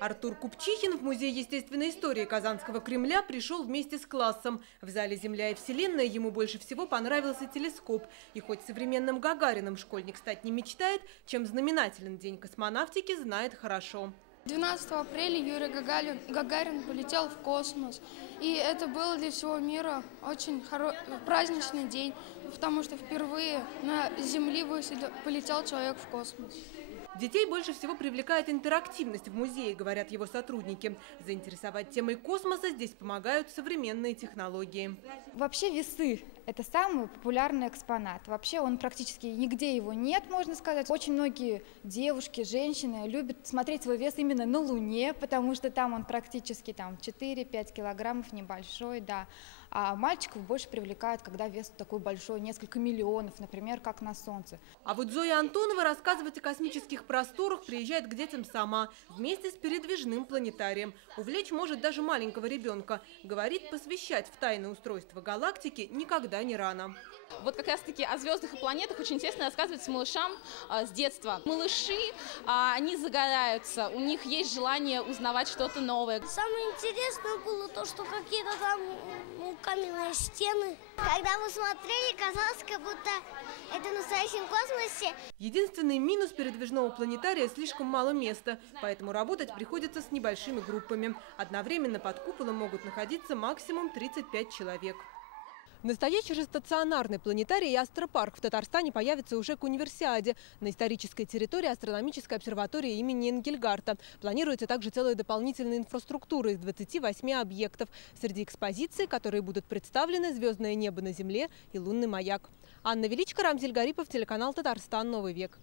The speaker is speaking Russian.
Артур Купчихин в Музей естественной истории Казанского Кремля пришел вместе с классом. В зале «Земля и Вселенная» ему больше всего понравился телескоп. И хоть современным Гагарином школьник стать не мечтает, чем знаменателен День космонавтики, знает хорошо. 12 апреля Юрий Гагарин полетел в космос. И это был для всего мира очень праздничный день, потому что впервые на Земле полетел человек в космос. Детей больше всего привлекает интерактивность в музее, говорят его сотрудники. Заинтересовать темой космоса здесь помогают современные технологии. Вообще весы – это самый популярный экспонат. Вообще он практически нигде его нет, можно сказать. Очень многие девушки, женщины любят смотреть свой вес именно на Луне, потому что там он практически 4-5 килограммов, небольшой, да. А мальчиков больше привлекает, когда вес такой большой, несколько миллионов, например, как на Солнце. А вот Зоя Антонова рассказывать о космических просторах приезжает к детям сама, вместе с передвижным планетарием. Увлечь может даже маленького ребенка. Говорит, посвящать в тайное устройство галактики никогда не рано. Вот как раз-таки о звездах и планетах очень интересно рассказывать малышам с детства. Малыши, они загораются, у них есть желание узнавать что-то новое. Самое интересное было то, что какие-то там каменные стены. Когда мы смотрели, казалось, как будто это в настоящем космосе. Единственный минус передвижного планетария – слишком мало места, поэтому работать приходится с небольшими группами. Одновременно под куполом могут находиться максимум 35 человек. Настоящий же стационарный планетарий и астропарк в Татарстане появится уже к универсиаде. На исторической территории астрономической обсерватории имени Энгельгарта. Планируется также целая дополнительная инфраструктура из 28 объектов. Среди экспозиций, которые будут представлены, звездное небо на Земле и лунный маяк. Анна Величко, Рамзиль Гарипов, телеканал Татарстан, Новый век.